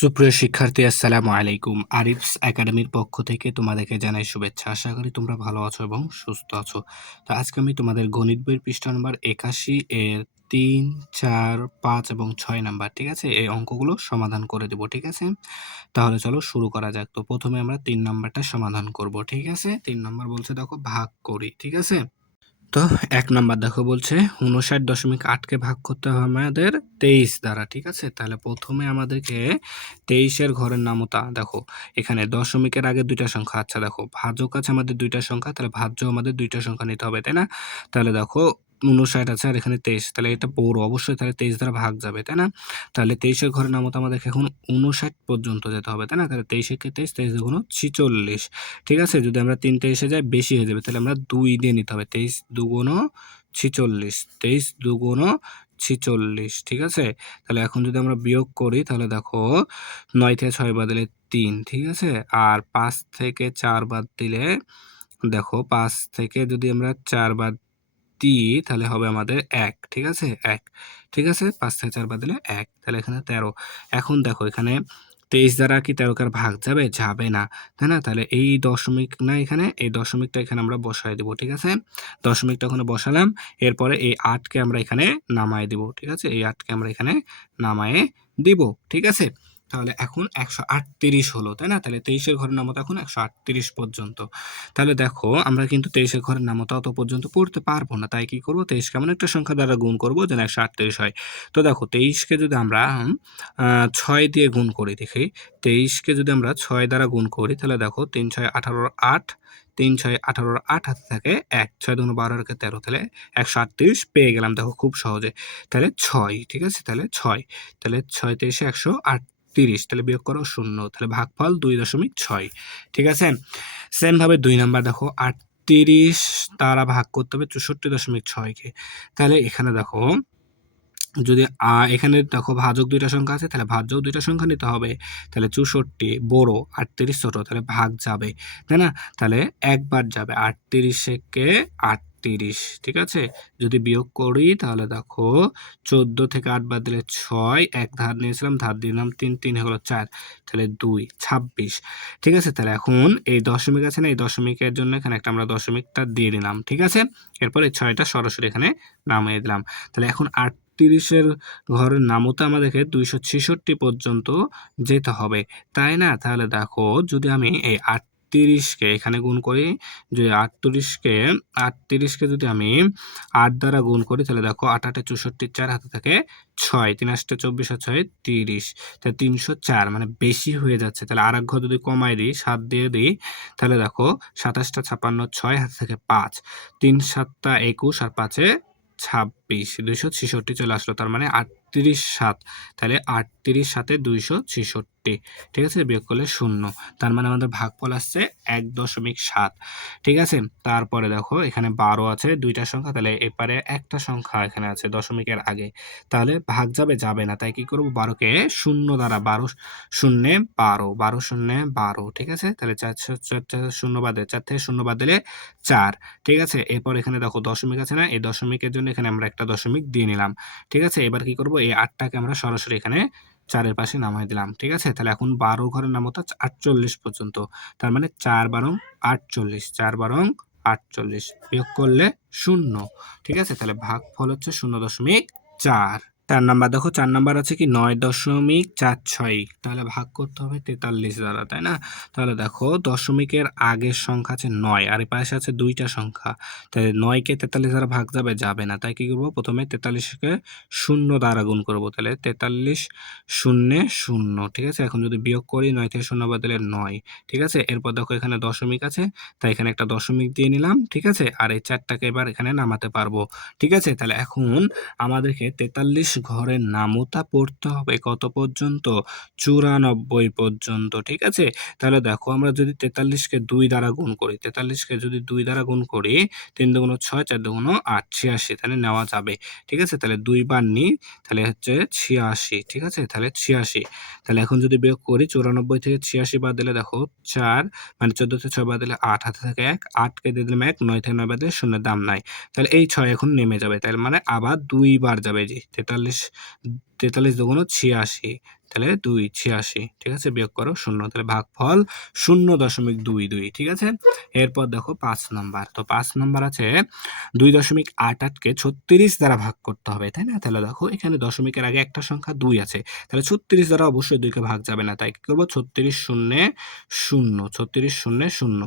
সুপ্রিয় শিক্ষার্থী, আসসালামু আলাইকুম। আরিফস একাডেমির পক্ষ থেকে তোমাদেরকে জানাই শুভেচ্ছা। আশা করি তোমরা ভালো আছো এবং সুস্থ আছো। তো আজকে আমি তোমাদের গণিত বইয়ের পৃষ্ঠা নাম্বার ৮১ এর ৩, ৪, ৫ এবং ৬ নাম্বার, ঠিক আছে? এই অঙ্কগুলো সমাধান করে দেব, ঠিক আছে? তাহলে চলো শুরু করা যাক। তো প্রথমে আমরা ৩ নাম্বারটা সমাধান করব, ঠিক আছে? ৩ নাম্বার বলছে দেখো ভাগ করি, ঠিক আছে? তো ১ নাম্বার দেখো বলছে ৫৯.৮ কে ভাগ করতে হবে আমাদের ২৩ দ্বারা, ঠিক আছে? তাহলে প্রথমে আমাদেরকে ২৩ এর ঘরের নামতা দেখো, এখানে দশমিকের আগে ২টা সংখ্যা। আচ্ছা দেখো, ভাজক আছে আমাদের ২টা সংখ্যা, তাহলে ভাজ্য আমাদের ২টা সংখ্যা নিতে হবে, তাই না? তাহলে দেখো ৫৯ আছে আর এখানে ২৩, তাহলে এটা বড়, অবশ্যই তাহলে ২৩ দ্বারা ভাগ যাবে, তাই না? তাহলে ২৩ এর ঘরের নামতা আমাদেরকে এখন ৫৯ পর্যন্ত যেতে হবে, তাই না? তাহলে ২৩ একে ২৩, ২৩ দুগুণ ৪৬, ঠিক আছে? যদি আমরা ৩ ২৩ যাই বেশি হয়ে যাবে, তাহলে আমরা ২ দিয়ে নিতে হবে। ২৩ দুগুণ ৪৬, ২৩ দুগুণ ৪৬, ঠিক আছে? তাহলে এখন যদি আমরা বিয়োগ করি তাহলে দেখো ৯ থেকে ৬ বাদ দিলে ৩, ঠিক আছে? আর ৫ থেকে ৪ বাদ দিলে দেখো ৫ থেকে যদি আমরা ৪ বাদ দিই তাহলে হবে আমাদের ১, ঠিক আছে? ১, ঠিক আছে? ৫ থেকে ৪ বাদ দিলে ১, তাহলে এখানে ১৩। এখন দেখো এখানে ২৩ দ্বারা কি ১৩ কে আর ভাগ যাবে? যাবে না, তাই না? তাহলে এই দশমিক না এখানে, এই দশমিকটা এখানে আমরা বসায় দিব, ঠিক আছে? দশমিকটা ওখানে বসালাম, এরপরে এই ৮ কে আমরা এখানে নামায় দিব, ঠিক আছে? এই ৮ কে আমরা এখানে নামায়ে দিব, ঠিক আছে? তাহলে এখন ১৩৮ হলো, তাই না? তাহলে ২৩ এর ঘরের নামতা এখন ১৩৮ পর্যন্ত। তাহলে দেখো আমরা কিন্তু ২৩ এর ঘরের নামতা অত পর্যন্ত পড়তে পারবো না, তাই কি করব? ২৩ কে এমন একটা সংখ্যা দ্বারা গুণ করব যেন ১৩৮ হয়। তো দেখো ২৩ কে যদি আমরা ৬ দিয়ে গুণ করি, দেখি ২৩ কে যদি আমরা ৬ দ্বারা গুণ করি তাহলে দেখো ৩ ৬ ১৮ ৮, ৩ ৬ ১৮ ৮ হাতে থাকে ১, ৬ দুগুণ ১২ আর ১৩, তাহলে ১৩৮ পেয়ে গেলাম দেখো খুব সহজে। তাহলে ৬, ঠিক আছে? তাহলে ৬, তাহলে ৬ ২৩ ১৩৮, তাহলে বিয়োগ করো ০, তাহলে ভাগফল ২.৬, ঠিক আছে? সেম ভাবে ২ নাম্বার দেখো ৩৮ দ্বারা ভাগ করতে হবে ৬৪.৬ কে। তাহলে এখানে দেখো যদি এখানে দেখো ভাজক ২টা সংখ্যা আছে, তাহলে ভাজ্যও ২টা সংখ্যা নিতে হবে। তাহলে ৬৪ বড়, ৩৮ ছোট, তাহলে ভাগ যাবে, তাই না? তাহলে একবার যাবে ৩৮ একে ৩৮, ঠিক আছে? যদি বিয়োগ করি তাহলে দেখো ১৪ থেকে ৮ বাদ দিলে ৬, এক ধার নিয়েছিলাম, ধার দিলাম ৩, ৩ হলো ৪, তাহলে ২, ২৬, ঠিক আছে? তাহলে এখন এই দশমিক আছে না, এই দশমিকের জন্য এখানে একটা আমরা দশমিকটা দিয়ে দিলাম, ঠিক আছে? এরপর এই ৬টা সরাসরি এখানে নামিয়ে দিলাম। তাহলে এখন ৩৮ এর ঘরের নামতা আমাদেরকে ২৬৬ পর্যন্ত যেতে হবে, তাই না? তাহলে দেখো যদি আমি এই ৩৮ কে এখানে গুণ করি, যে ৩৮ কে যদি আমি ৮ দ্বারা গুণ করি তাহলে দেখো ৮ ৮ ৬৪, ৪ হাতে থাকে ৬, ৩ ৮ ২৪ আর ৬ ৩০, তাহলে ৩০৪, মানে বেশি হয়ে যাচ্ছে। তাহলে আরেক ঘর যদি কমায় দিই, ৭ দিয়ে দিই, তাহলে দেখো ২৭ টা ৫৬, ৬ হাতে থাকে ৫, ৩ ৭ ২১ আর ৫ ২৬, ২৬৬ চলে আসলো, তার মানে ৩৮/৭, তাহলে ৩৮/৭ ২৬৬, ঠিক আছে? বিয়োগ করলে ০, তার মানে আমাদের ভাগফল আসছে ১.৭, ঠিক আছে? তারপরে দেখো এখানে ১২ আছে, ২টা সংখ্যা, তাহলে এপারে একটা সংখ্যা এখানে আছে দশমিকের আগে, তাহলে ভাগ যাবে? যাবে না, তাই কি করব? ১২ কে ০ দ্বারা, ১২ শূন্যে ১২, ১২ শূন্যে ১২, ঠিক আছে? তাহলে ৪ শূন্য বাদ দিলে, ৪ থেকে ০ বাদ দিলে ৪, ঠিক আছে? এরপর এখানে দেখো দশমিক আছে না, এই দশমিকের জন্য এখানে আমরা একটা দশমিক দিয়ে নিলাম, ঠিক আছে? এবার কি করব? এই ৮টাকে আমরা সরাসরি এখানে ৪ এর পাশে নামায় দিলাম, ঠিক আছে? তাহলে এখন ১২ ঘরের নামতা ৪৮ পর্যন্ত, তার মানে ৪ বারং ৪৮, ৪ বারং ৪৮, বিয়োগ করলে ০, ঠিক আছে? তাহলে ভাগফল হচ্ছে ০.৪। ৪ নাম্বার দেখো, ৪ নাম্বার আছে কি ৯.৪৬, তাহলে ভাগ করতে হবে ৪৩ দ্বারা, তাই না? তাহলে দেখো দশমিকের আগের সংখ্যা আছে ৯ আর এপাশে আছে ২টা সংখ্যা, তাহলে ৯ কে ৪৩ দ্বারা ভাগ যাবে? যাবে না, তাই কি করব? প্রথমে ৪৩ কে ০ দ্বারা গুণ করব, তাহলে ৪৩ শূন্যে ০, ঠিক আছে? এখন যদি বিয়োগ করি ৯ থেকে ০ বাদ দিলে ৯, ঠিক আছে? এরপর দেখো এখানে দশমিক আছে, তাই এখানে একটা দশমিক দিয়ে নিলাম, ঠিক আছে? আর এই ৪টাকে এবার এখানে নামাতে পারবো, ঠিক আছে? তাহলে এখন আমাদেরকে ৪৩ ঘরের নামতা পড়তে হবে কত পর্যন্ত? ৯৪ পর্যন্ত, ঠিক আছে? তাহলে দেখো আমরা যদি ৪৩ কে ২ দ্বারা গুণ করি, ৪৩ কে যদি ২ দ্বারা গুণ করি, ৩ দুগুণ ৬, ৪ দুগুণ ৮, ৮৬, তাহলে নেওয়া যাবে, ঠিক আছে? তাহলে ২ বার নিই, তাহলে হচ্ছে ৮৬, ঠিক আছে? তাহলে ৮৬, তাহলে এখন যদি বিয়োগ করি ৯৪ থেকে ৮৬ বাদ দিলে দেখো ৪, মানে ১৪ থেকে ৬ বাদ দিলে ৮, হাতে থাকে ১, ৮ কে দিয়ে দিলাম ১, ৯ থেকে ৯ বাদ দিলে শূন্যের দাম নাই, তাহলে এই ৬ এখন নেমে যাবে, তার মানে আবার ২ বার যাবে, জি ৪৩ দুগুণ ৮৬, তাহলে 2 86, ঠিক আছে? বিয়োগ করো 0, তাহলে ভাগফল 0.22, ঠিক আছে? এরপর দেখো 5 নাম্বার। তো 5 নাম্বার আছে 2.88 কে 36 দ্বারা ভাগ করতে হবে, তাই না? তাহলে দেখো এখানে দশমিকের আগে একটা সংখ্যা 2 আছে। তাহলে 36 দ্বারা অবশ্যই 2 কে ভাগ যাবে না। তাই কি করব? 36 শূন্যে 0, 36 শূন্যে 0,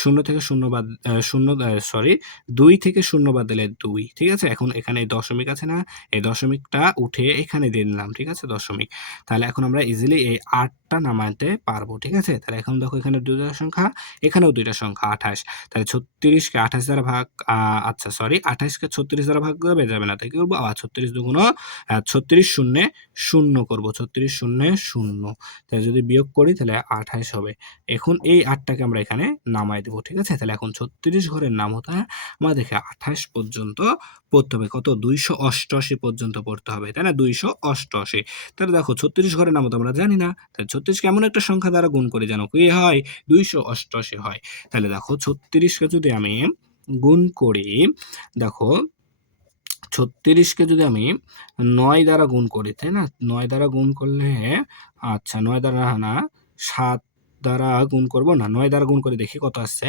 0 থেকে 0 বাদ 0 সরি 2 থেকে 0 বাদ দিলে 2, ঠিক আছে? এখন এখানে এই দশমিক আছে না? এই দশমিকটা উঠে এখানে দিয়ে দিলাম, ঠিক আছে? দশমিক। তাহলে এখন আমরা ইজিলি এই 8 টা নামাতে পারবো, ঠিক আছে? তাহলে এখন দেখো এখানে 2 টা সংখ্যা, এখানেও 2 টা সংখ্যা 28। তাহলে 36 কে 28 দ্বারা ভাগ আচ্ছা সরি 28 কে 36 দ্বারা ভাগ যাবে? যাবে না। তাই কি করব? আবার 36 দুগুণ 36 শূন্যে 0 করব। 36 শূন্যে 0। তাহলে যদি বিয়োগ করি তাহলে 28 হবে। এখন এই 8 টাকে আমরা এখানে নামায় দেব, ঠিক আছে? তাহলে এখন 36 ঘরের নামতা আমাদেরকে 28 পর্যন্ত পড়তে হবে। কত? 288 পর্যন্ত পড়তে হবে, তাই না? 288। তাহলে দেখো 36 ঘরের নামতা আমরা জানি না। তাহলে 36 কে এমন একটা সংখ্যা দ্বারা গুণ করে যেন কি হয়? 288 হয়। তাহলে দেখো 36 কে যদি আমি গুণ করি, দেখো 36 কে যদি আমি 9 দ্বারা গুণ করি, তাই না? 9 দ্বারা গুণ করলে আচ্ছা 9 দ্বারা না 7 দ্বারা গুণ করব না, 9 দ্বারা গুণ করে দেখি কত আসছে।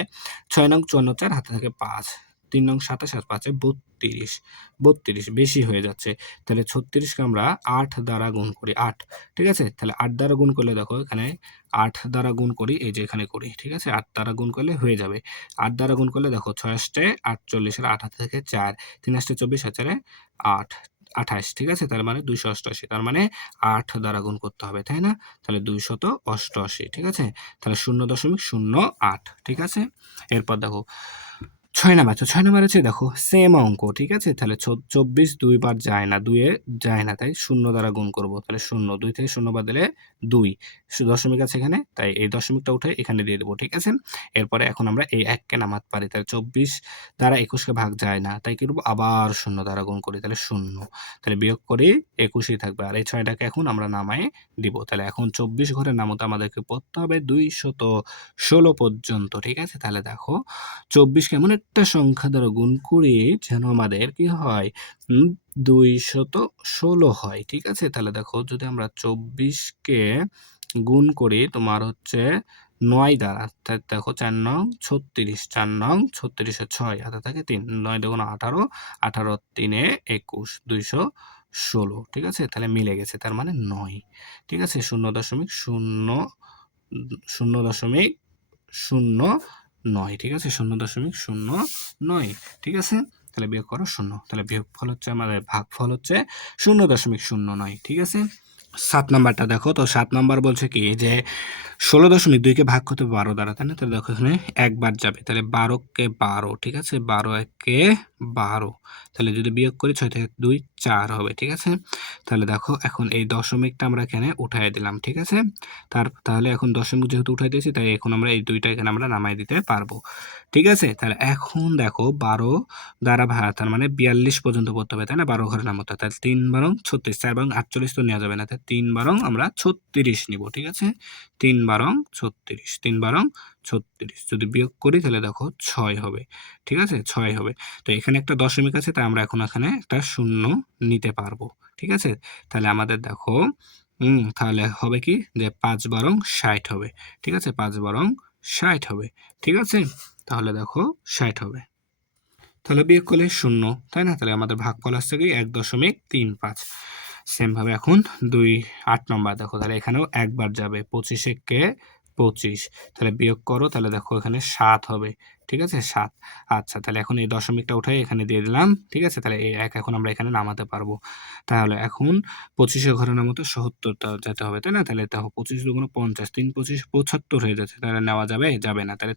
6 নং 54, 4 হাতে থাকে 5, 3 নং 27 আর 5 এ 32, 32 বেশি হয়ে যাচ্ছে। তাহলে 36 কে আমরা 8 দ্বারা গুণ করি, 8, ঠিক আছে? তাহলে 8 দ্বারা গুণ করলে দেখো এখানে 8 দ্বারা গুণ করি, এই যে এখানে করি, ঠিক আছে? 8 দ্বারা গুণ করলে হয়ে যাবে। 8 দ্বারা গুণ করলে দেখো 6 আসছে 48 এর 8 হাতে থেকে 4, ৩ আসছে 24 আর 4 এ 8, 28, ঠিক আছে? তার মানে 288, তার মানে 8 দ্বারা গুণ করতে হবে, তাই না? তাহলে 288, ঠিক আছে? তাহলে 0.08, ঠিক আছে? এরপর দেখো 6 নাম্বার। তো 6 নাম্বার আছে দেখো সেম অঙ্ক, ঠিক আছে? তাহলে 24 2 বার যায় না, 2 এ যায় না, তাই 0 দ্বারা গুণ করব। তাহলে 0, 2 থেকে 0 বাদ দিলে 2, দশমিক আছে এখানে, তাই এই দশমিকটা উঠে এখানে দিয়ে দেব, ঠিক আছে? এরপরে এখন আমরা এই 1 কে নামাতে পারি। তাহলে 24 দ্বারা 21 কে ভাগ যায় না, তাই কি করব? আবার 0 দ্বারা গুণ করি, তাহলে 0। তাহলে বিয়োগ করি 21 ই থাকবে। আর এই 6 টাকে এখন আমরা নামায়ে দিব। তাহলে এখন 24 ঘরের নামতা আমাদেরকে পড়তে হবে 216 পর্যন্ত, ঠিক আছে? তাহলে দেখো 24 কে এমন একটা সংখ্যা দ্বারা গুণ করি যেন আমাদের কি হয়? 216 হয়, ঠিক আছে? তাহলে দেখো যদি আমরা 24 কে গুণ করি তোমার হচ্ছে 9 দ্বারা, দেখো 4 নং 36, 4 নং 36 এ 6 হাতে থাকে 3, 9 দুগুণ 18, 18 3 এ 21, 216, ঠিক আছে? তাহলে মিলে গেছে, তার মানে 9, ঠিক আছে? 0.009, ঠিক আছে? 0.09, ঠিক আছে? তাহলে বিয়োগ করো 0, তাহলে বিয়োগফল হচ্ছে আমাদের ভাগফল হচ্ছে 0.09, ঠিক আছে? 7 নাম্বারটা দেখো। তো 7 নাম্বার বলছে কি যে 16.2 কে ভাগ করতে হবে 12 দ্বারা, তাই না? তাহলে দেখো এখানে একবার যাবে, তাহলে 12 কে 12, ঠিক আছে? 12 একে 12, তাহলে যদি বিয়োগ করি 6 থেকে 2 4 হবে, ঠিক আছে? তাহলে দেখো এখন এই দশমিকটা আমরা এখানে উঠায় দিলাম, ঠিক আছে? তাহলে এখন দশমিক যেহেতু উঠাই দিয়েছি, তাই এখন আমরা এই 2টা এখানে আমরা নামায় দিতে পারবো, ঠিক আছে? তাহলে এখন দেখো 12 দ্বারা তার মানে 42 পর্যন্ত পড়তে হবে, তাই না? 12 ঘরের নামতা, তাহলে 3 বারং 36, 4 বারং 48 তো নেওয়া যাবে না, তাই 3 বারং আমরা 36 নিব, ঠিক আছে? 3 বারং 36, 3 বারং 36, যদি বিয়োগ করি তাহলে দেখো 6 হবে, ঠিক আছে? 6 হবে। তো এখানে একটা দশমিক আছে, তাই আমরা এখন এখানে একটা শূন্য নিতে পারবো, ঠিক আছে? তাহলে আমাদের দেখো তাহলে হবে কি যে 5 বারং 60 হবে, ঠিক আছে? 5 বারং 60 হবে, ঠিক আছে? তাহলে দেখো 60 হবে। তাহলে বিয়োগ করলে 0, তাই না? তাহলে আমাদের ভাগফল আসছে কি 1.35। সেম ভাবে এখন 8 নম্বর দেখো, তাহলে এখানেও একবার যাবে, 25 কে 25, তাহলে বিয়োগ করো, তাহলে দেখো এখানে 7 হবে, ঠিক আছে? 7, আচ্ছা তাহলে এখন এই দশমিকটা উঠাই এখানে দিয়ে দিলাম, ঠিক আছে? তাহলে এই 1 এখন আমরা এখানে নামাতে পারবো। তাহলে এখন 25 এর ঘরের নামতে 70 টা যেতে হবে, তাই না? তাহলে দেখো 25 দুগুণ 50, 3 25 75 হয়ে যাচ্ছে, তাহলে নেওয়া যাবে? যাবে না। তাহলে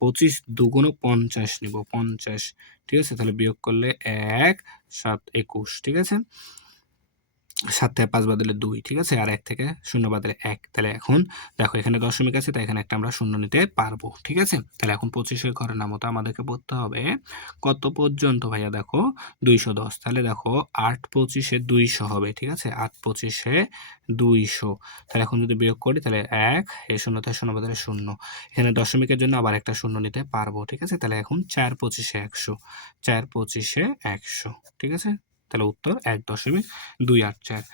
25 দুগুণ 50 নিব, 50, ঠিক আছে? তাহলে বিয়োগ করলে 1 7 21, ঠিক আছে? 7 থেকে 5 বাদ দিলে 2, ঠিক আছে? আর 1 থেকে 0 বাদ দিলে 1, তাহলে এখন দেখো এখানে দশমিক আছে, তাই এখানে একটা আমরা শূন্য নিতে পারবো, ঠিক আছে? তাহলে এখন 25 এর ঘরের নামতা আমাদেরকে পড়তে হবে কত পর্যন্ত ভাইয়া? দেখো 210, তাহলে দেখো 8 25 এ 200 হবে, ঠিক আছে? 8 25 এ 200, তাহলে এখন যদি বিয়োগ করি তাহলে 1, এই 0 থেকে 0 বাদ দিলে 0, এখানে দশমিকের জন্য আবার একটা শূন্য নিতে পারবো, ঠিক আছে? তাহলে এখন 4 25 এ 100, 4 25 এ 100, ঠিক আছে? তাহলে উত্তর 1.284।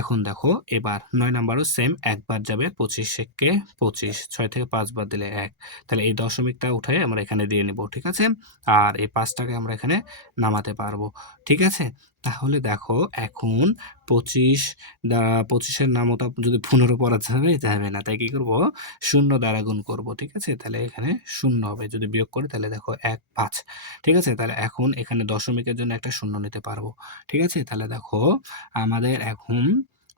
এখন দেখো এবার 9 নাম্বারও সেম, একবার যাবে 25 থেকে 25, 6 থেকে 5 বাদ দিলে 1, তাহলে এই দশমিকটা উঠে আমরা এখানে দিয়ে নিব, ঠিক আছে। আর এই 5টাকে আমরা এখানে নামাতে পারবো, ঠিক আছে। তাহলে দেখো এখন 25 দ্বারা 25-এর নামতা যদি 15 পড়া যাবে না, তাই কি করব, শূন্য দ্বারা গুণ করব, ঠিক আছে। তাহলে এখানে শূন্য হবে, যদি বিয়োগ করি তাহলে দেখো 1 5, ঠিক আছে। তাহলে এখন এখানে দশমিকের জন্য একটা শূন্য নিতে পারবো, ঠিক আছে। তাহলে দেখো আমাদের এখন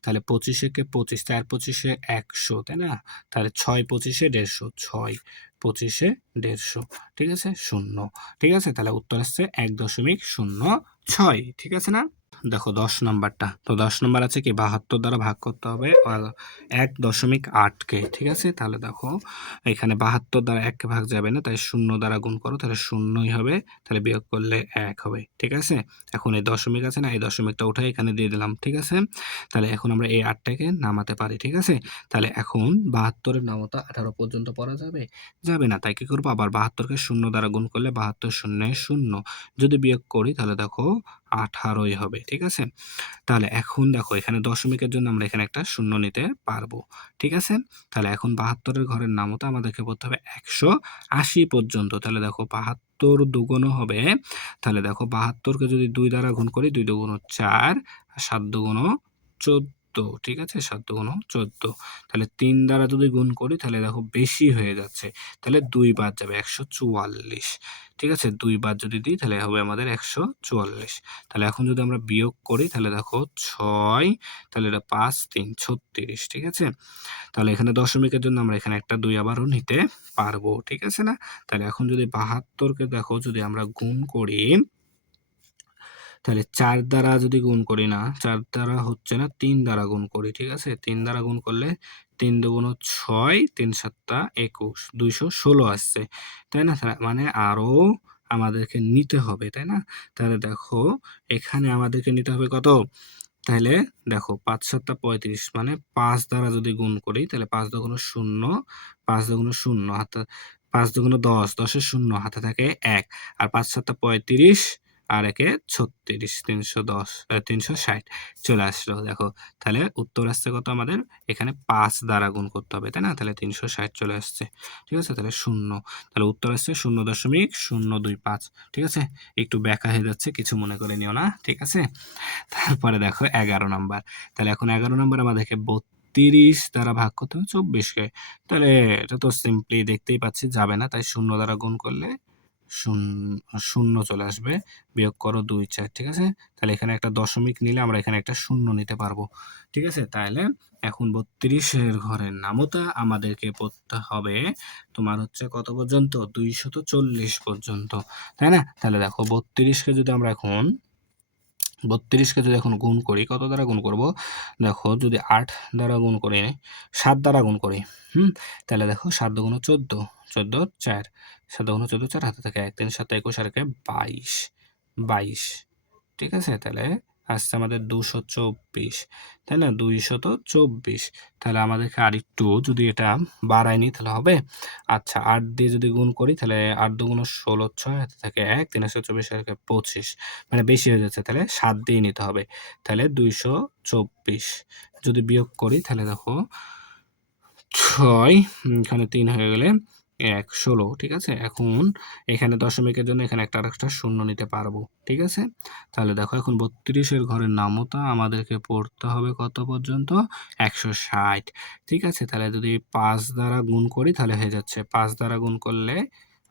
তাহলে 25 একে 25, 4 25-এ 100, তাই না। তাহলে 6 25-এ 150, 6 25-এ 150, ঠিক আছে, শূন্য, ঠিক আছে। তাহলে উত্তর আসছে 1.06, ঠিক আছে না। দেখো 10 নাম্বারটা, তো 10 নাম্বার আছে কি 72 দ্বারা ভাগ করতে হবে 1.8কে, ঠিক আছে। তাহলে দেখো এখানে 72 দ্বারা 1কে ভাগ যাবে না, তাই শূন্য দ্বারা গুণ করো, তাহলে শূন্যই হবে, তাহলে বিয়োগ করলে 1 হবে, ঠিক আছে। এখন এই দশমিক আছে না, এই দশমিকটা উঠাই এখানে দিয়ে দিলাম, ঠিক আছে। তাহলে এখন আমরা এই 8টাকে নামাতে পারি, ঠিক আছে। তাহলে এখন 72-এর নামতা 18 পর্যন্ত পড়া যাবে, যাবে না, তাই কি করবো, আবার 72কে শূন্য দ্বারা গুণ করলে 72 শূন্যে শূন্য, যদি বিয়োগ করি তাহলে দেখো 18ই হবে, ঠিক আছে। তাহলে এখন দেখো এখানে দশমিকের জন্য আমরা এখানে একটা শূন্য নিতে পারবো, ঠিক আছে। তাহলে এখন 72-এর ঘরের নামতা আমাদেরকে বলতে হবে 180 পর্যন্ত। তাহলে দেখো 72 দুগুণ হবে, তাহলে দেখো 72-কে যদি 2 দ্বারা গুণ করি, 2 দুগুণ 4, আর 7 দুগুণ 14, ঠিক আছে, 7 দুগুণ 14। তাহলে 3 দ্বারা যদি গুণ করি তাহলে দেখো বেশি হয়ে যাচ্ছে, তাহলে 2 বাদ যাবে, 144, ঠিক আছে। 2 বাদ যদি দিই তাহলে হবে আমাদের 144। তাহলে এখন যদি আমরা বিয়োগ করি তাহলে দেখো 6, তাহলে এটা 5 3 36, ঠিক আছে। তাহলে এখানে দশমিকের জন্য আমরা এখানে একটা 2 আবারও নিতে পারবো, ঠিক আছে না। তাহলে এখন যদি 72-কে দেখো যদি আমরা গুণ করি, তাহলে 4 দ্বারা যদি গুণ করি না, 4 দ্বারা হচ্ছে না, 3 দ্বারা গুণ করি, ঠিক আছে। 3 দ্বারা গুণ করলে 3 দুগুণ 6, 3 7 21, 216 আসছে, তাই না। মানে আরো আমাদেরকে নিতে হবে, তাই না। তাহলে দেখো এখানে আমাদেরকে নিতে হবে কত, তাহলে দেখো 5 7 35, মানে 5 দ্বারা যদি গুণ করি তাহলে 5 দুগুণ 0, 5 দুগুণ 0 হাতে, 5 দুগুণ 10, 10-এর শূন্য হাতে থাকে 1, আর 5 7 35, আর একে 36, 310, 360 চলে আসলো, দেখো। তাহলে উত্তর আসছে কত আমাদের, এখানে 5 দ্বারা গুণ করতে হবে, তাই না। তাহলে 360 চলে আসছে, ঠিক আছে। তাহলে শূন্য, তাহলে উত্তর আসছে 0.025, ঠিক আছে। একটু ব্যাকা হয়ে যাচ্ছে, কিছু মনে করে নিও না, ঠিক আছে। তারপরে দেখো 11 নাম্বার, তাহলে এখন 11 নাম্বার আমাদেরকে 32 দ্বারা ভাগ করতে হবে 24-কে, তাহলে এটা তো সিম্পলি দেখতেই পাচ্ছি যাবে না, তাই শূন্য দ্বারা গুণ করলে শূন্য চলে আসবে, বিয়োগ করো 2 4, ঠিক আছে। তাহলে এখানে একটা দশমিক নিলে আমরা এখানে একটা শূন্য নিতে পারবো, ঠিক আছে। তাহলে এখন 32-এর ঘরের নামতা আমাদেরকে পড়তে হবে তোমার হচ্ছে কত পর্যন্ত, 240 পর্যন্ত, তাই না। তাহলে দেখো 32-কে যদি আমরা এখন 32-কে যদি এখন গুণ করি, কত দ্বারা গুণ করব, দেখো যদি 8 দ্বারা গুণ করি, 7 দ্বারা গুণ করি, তাহলে দেখো 7 দুগুণ 14, 14 4, 7 দুগুণ 14 4, হাতে থাকে 1, 3 7 21, আর 22, 22, ঠিক আছে। তাহলে আসছে আমাদের 224, তাই না, 224। তাহলে আমাদেরকে আরেকটু যদি এটা বাড়াই নিই তাহলে হবে, আচ্ছা 8 দিয়ে যদি গুণ করি তাহলে 8 দুগুণ 16, 6 হাতে থাকে 1, 3 24, আর 25, মানে বেশি হয়ে যাচ্ছে, তাহলে 7 দিয়ে নিতে হবে, তাহলে 224। যদি বিয়োগ করি তাহলে দেখো 6, এখানে 3 হয়ে গেলে 1 16, ঠিক আছে। এখন এখানে দশমিকের জন্য এখানে একটা আরেকটা শূন্য নিতে পারবো, ঠিক আছে। তাহলে দেখো এখন 32-এর ঘরের নামতা আমাদেরকে পড়তে হবে কত পর্যন্ত, 160, ঠিক আছে। তাহলে যদি 5 দ্বারা গুণ করি তাহলে হয়ে যাচ্ছে, 5 দ্বারা গুণ করলে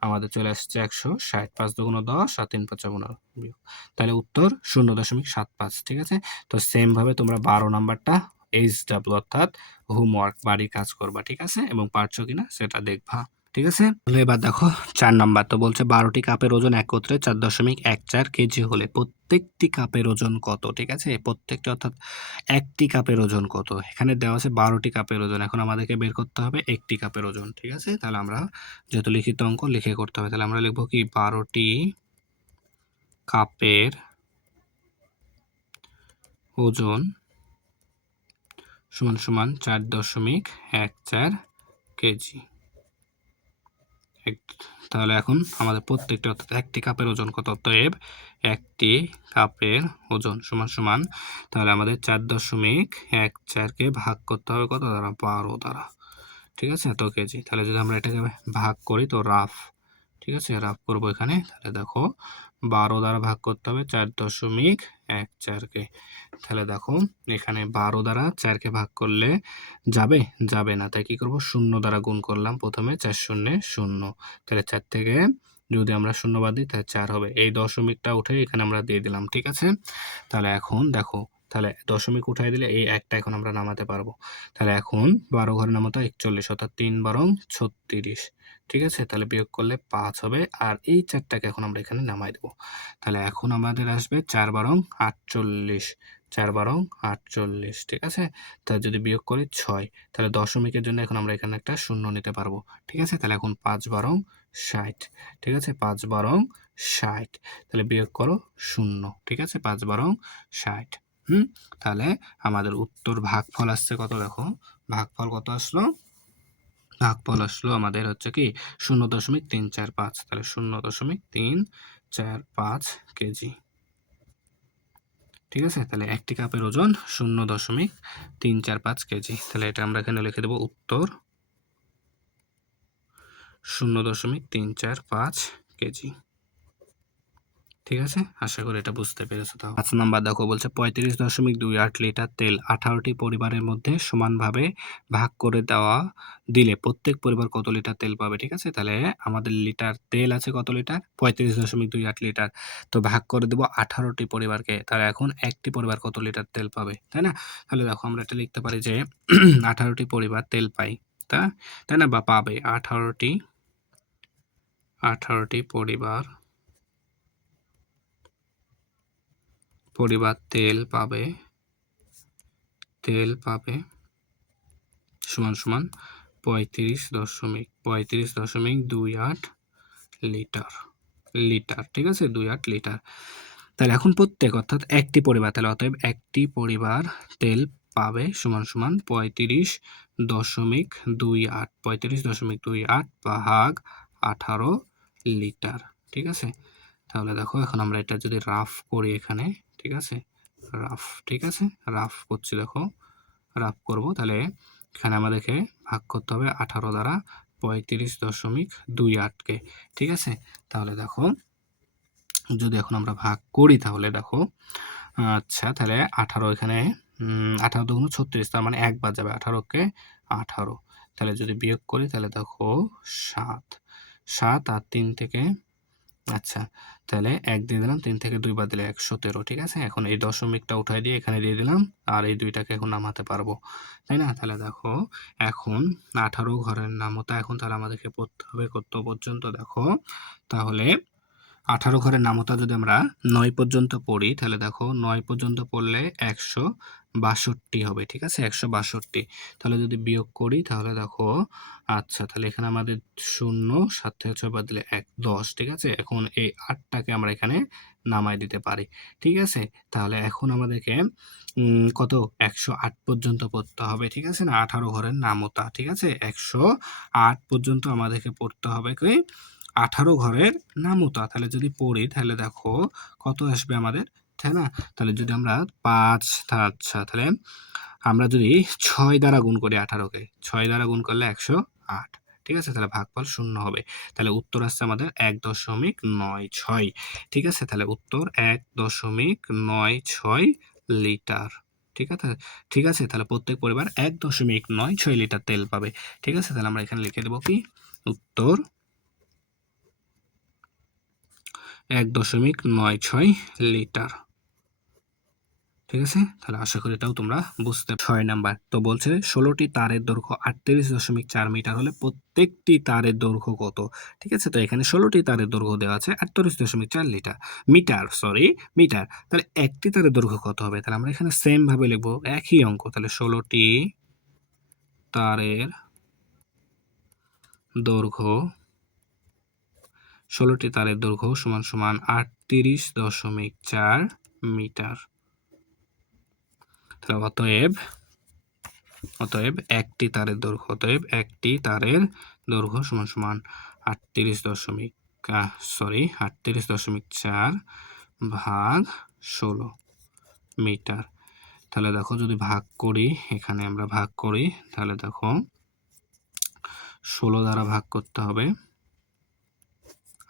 আমাদের চলে আসছে 160, 5 দুগুণ 10, আর 3 5 15, তাহলে উত্তর 0.75, ঠিক আছে। তো সেম ভাবে তোমরা 12 নাম্বারটা HW অর্থাৎ হোমওয়ার্ক বাড়ির কাজ করবা, ঠিক আছে, এবং পারছো কিনা সেটা দেখবা, ঠিক আছে। তাহলে এবার দেখো 4 নাম্বার, তো বলছে 12টি কাপের ওজন একত্রে 4.14 কেজি হলে প্রত্যেকটি কাপের ওজন কত, ঠিক আছে। প্রত্যেকটি অর্থাৎ একটি কাপের ওজন কত, এখানে দেওয়া আছে 12টি কাপের ওজন, এখন আমাদেরকে বের করতে হবে একটি কাপের ওজন, ঠিক আছে। তাহলে আমরা যেহেতু লিখিত অঙ্ক লিখে করতে হবে, তাহলে আমরা লিখবো কি 12টি কাপের ওজন সমান সমান 4.14 কেজি, তাহলে এখন আমাদের প্রত্যেকটি অর্থাৎ একটি কাপের ওজন কত? অতএব একটি কাপের ওজন সমান সমান, তাহলে আমাদের 4.14কে ভাগ করতে হবে কত দ্বারা? 12 দ্বারা। ঠিক আছে, এত কেজি। তাহলে যদি আমরা এটাকে ভাগ করি তো রাফ, ঠিক আছে, রাফ করবো এখানে। তাহলে দেখো 12 দ্বারা ভাগ করতে হবে 4.14কে। তাহলে দেখো এখানে 12 দ্বারা 4কে ভাগ করলে যাবে? যাবে না। তাই কি করব? 0 দ্বারা গুণ করলাম প্রথমে, 4 শূন্যে 0। তাহলে 4 থেকে যদি আমরা শূন্য বাদ দিই তাহলে 4 হবে। এই দশমিকটা উঠে এখানে আমরা দিয়ে দিলাম, ঠিক আছে। তাহলে এখন দেখো, তাহলে দশমিক উঠাই দিলে এই একটা এখন আমরা নামাতে পারবো। তাহলে এখন 12 ঘরে নামাতে 41, অর্থাৎ 3 বারং 36, ঠিক আছে। তাহলে বিয়োগ করলে 5 হবে, আর এই 4টাকে এখন আমরা এখানে নামাই দেবো। তাহলে এখন আমাদের আসবে 4 বারং 48, 4 বারং 48, ঠিক আছে। তাহলে যদি বিয়োগ করি 6, তাহলে দশমিকের জন্য এখন আমরা এখানে একটা শূন্য নিতে পারবো, ঠিক আছে। তাহলে এখন 5 বারং 60, ঠিক আছে, 5 বারং 60, তাহলে বিয়োগ করো 0, ঠিক আছে, 5 বারং 60। তাহলে আমাদের উত্তর ভাগফল আসছে কত? দেখো ভাগফল কত আসলো? ভাগফল আসলো আমাদের হচ্ছে কি 0.345, তাহলে 0.345 কেজি, ঠিক আছে। তাহলে একটি কাপের ওজন 0.345 কেজি। তাহলে এটা আমরা এখানে লিখে দেবো উত্তর 0.345 কেজি, ঠিক আছে। আশা করি এটা বুঝতে পেরেছো। তাও 5 নাম্বার দেখো বলছে 35.28 লিটার তেল 18টি পরিবারের মধ্যে সমানভাবে ভাগ করে দেওয়া দিলে প্রত্যেক পরিবার কত লিটার তেল পাবে? ঠিক আছে, তাহলে আমাদের লিটার তেল আছে কত লিটার? 35.28 লিটার। তো ভাগ করে দেবো 18টি পরিবারকে, তাহলে এখন একটি পরিবার কত লিটার তেল পাবে, তাই না? তাহলে দেখো আমরা এটা লিখতে পারি যে 18টি পরিবার তেল পাই, তাই না, বা পাবে। 18টি পরিবার তেল পাবে সমান সমান 35.28 লিটার, ঠিক আছে, 28 লিটার। তাহলে এখন প্রত্যেক অর্থাৎ একটি পরিবার, তাহলে অতএব একটি পরিবার তেল পাবে সমান সমান 35.28 ভাগ 18 লিটার, ঠিক আছে। তাহলে দেখো এখন আমরা এটা যদি রাফ করি এখানে, ঠিক আছে, রাফ, ঠিক আছে, রাফ করছি, দেখো রাফ করব। তাহলে এখানে আমাদেরকে ভাগ করতে হবে 18 দ্বারা 35.28কে, ঠিক আছে। তাহলে দেখো যদি এখন আমরা ভাগ করি তাহলে দেখো, আচ্ছা, তাহলে 18 এখানে 18 দুগুণ 36, তার মানে একবার যাবে 18কে 18। তাহলে যদি বিয়োগ করি তাহলে দেখো 7, 7 আর 3 থেকে, আচ্ছা, তাহলে 1 দিয়ে দিলাম, 3 থেকে 2 বাদ দিলে 113, ঠিক আছে। এখন এই দশমিকটা উঠাই দিয়ে এখানে দিয়ে দিলাম, আর এই 2টাকে এখন নামাতে পারবো, তাই না। তাহলে দেখো এখন 18 ঘরের নামতা এখন তাহলে আমাদেরকে পড়তে হবে কত পর্যন্ত? দেখো তাহলে 18 ঘরের নামতা যদি আমরা 9 পর্যন্ত পড়ি, তাহলে দেখো 9 পর্যন্ত পড়লে 162 হবে, ঠিক আছে, 162। তাহলে যদি বিয়োগ করি তাহলে দেখো, আচ্ছা, তাহলে এখানে আমাদের 0, 7 থেকে 6 বাদ দিলে 1, 10, ঠিক আছে। এখন এই 8টাকে আমরা এখানে নামাই দিতে পারি, ঠিক আছে। তাহলে এখন আমাদেরকে কত 108 পর্যন্ত পড়তে হবে, ঠিক আছে না, 18 ঘরের নামতা, ঠিক আছে, 108 পর্যন্ত আমাদেরকে পড়তে হবে কি 18 ঘরের নামতা। তাহলে যদি পড়ি তাহলে দেখো কত আসবে আমাদের, তাই না। তাহলে যদি আমরা 5, আচ্ছা, তাহলে আমরা যদি 6 দ্বারা গুণ করি 18কে, 6 দ্বারা গুণ করলে 108, ঠিক আছে। তাহলে ভাগফল 0 হবে। তাহলে উত্তর আসছে আমাদের 1.96, ঠিক আছে। তাহলে উত্তর 1.96 লিটার, ঠিক আছে, ঠিক আছে। তাহলে প্রত্যেক পরিবার 1.96 লিটার তেল পাবে, ঠিক আছে। তাহলে আমরা এখানে লিখে দেবো কি উত্তর 1.96 লিটার, ঠিক আছে। তাহলে আশা করি এটাও তোমরা বুঝতে। 6 নাম্বার তো বলছে 16টি তারের দৈর্ঘ্য 38.4 মিটার হলে প্রত্যেকটি তারের দৈর্ঘ্য কত? ঠিক আছে, তো এখানে 16টি তারের দৈর্ঘ্য দেওয়া আছে 38.4 মিটার, সরি, মিটার। তাহলে একটি তারের দৈর্ঘ্য কত হবে? তাহলে আমরা এখানে সেম ভাবে লিখবো, একই অঙ্ক। তাহলে 16টি তারের দৈর্ঘ্য 16টি তারের দৈর্ঘ্য সমান সমান 38.4 মিটার। তাহলে অতএব একটি তারের দৈর্ঘ্য সমান সমান 38.4 ভাগ 16 মিটার। তাহলে দেখো যদি ভাগ করি, এখানে আমরা ভাগ করি, তাহলে দেখো 16 দ্বারা ভাগ করতে হবে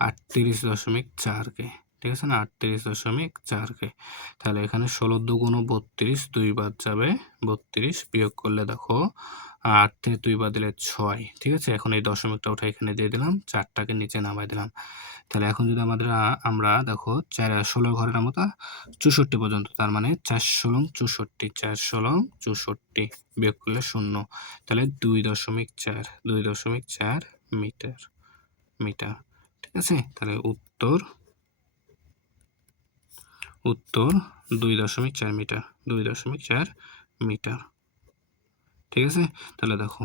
38.4কে, ঠিক আছে না, 38.4কে। তাহলে এখানে 16 দুগুণ 32, 2 বাদ যাবে 32, বিয়োগ করলে দেখো 8 থেকে 2 বাদ দিলে 6, ঠিক আছে। এখন এই দশমিকটা উঠে এখানে দিয়ে দিলাম, 4টাকে নিচে নামাই দিলাম। তাহলে এখন যদি আমরা দেখো 16 ঘরের নামতা 64 পর্যন্ত, তার মানে 4 ষোলং 64, 4 ষোলং 64, বিয়োগ করলে 0, তাহলে 2.4 মিটার, ঠিক আছে। তাহলে উত্তর 2.4 মিটার, 2.4 মিটার, ঠিক আছে। তাহলে দেখো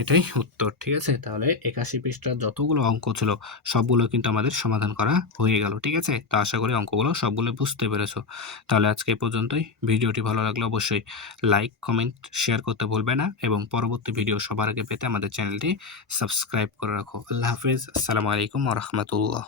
এটাই উত্তর, ঠিক আছে। তাহলে 81 পৃষ্ঠার যতগুলো অঙ্ক ছিল সবগুলো কিন্তু আমাদের সমাধান করা হয়ে গেল, ঠিক আছে। তো আশা করি অঙ্কগুলো সবগুলো বুঝতে পেরেছো। তাহলে আজকে এই পর্যন্তই। ভিডিওটি ভালো লাগলে অবশ্যই লাইক, কমেন্ট, শেয়ার করতে ভুলবে না এবং পরবর্তী ভিডিও সবার আগে পেতে আমাদের চ্যানেলটি সাবস্ক্রাইব করে রাখো। আল্লাহ হাফেজ, আসসালামু আলাইকুম ওয়া রাহমাতুল্লাহ।